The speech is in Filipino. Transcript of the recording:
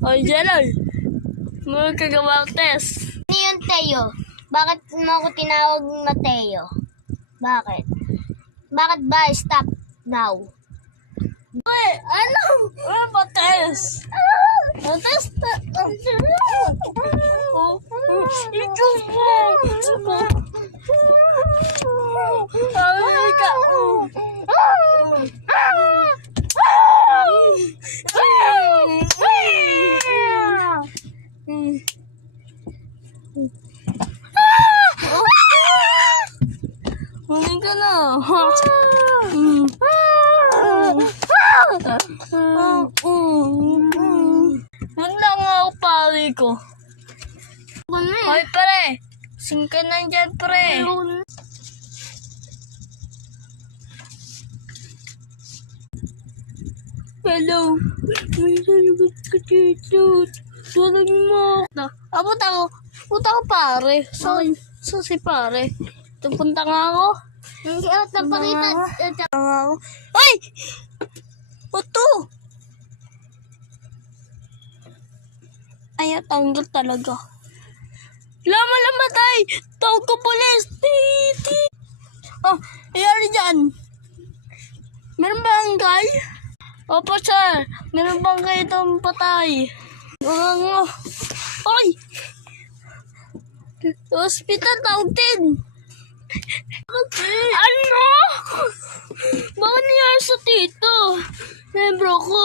O, Jelay. Magkagawa ang test. Ano yun, Teo? Bakit mo ako tinawag Mateo? Bakit? Bakit ba stop now? Uy, ano? Ano ba test? Ano test? Ikaw po. Ay, ka. Huling ka na. Yun lang ako pari ko. Hoy pare, sing ka nandyan pre. Hello, may salugot ka dito. Tulad mo. Punta ko pare. So si pare. Punta nga ako. Napakita. Ay! Ito! Ay, tanggal talaga. Matay! Tawag ko pulis! Titi! Oh, ayari dyan. Meron ba ang guy? Opo, sir. Meron bang kayo itong patay? Ay! Hospital, tawag din. Ano? Bakit nangyari sa tito? Membro ko.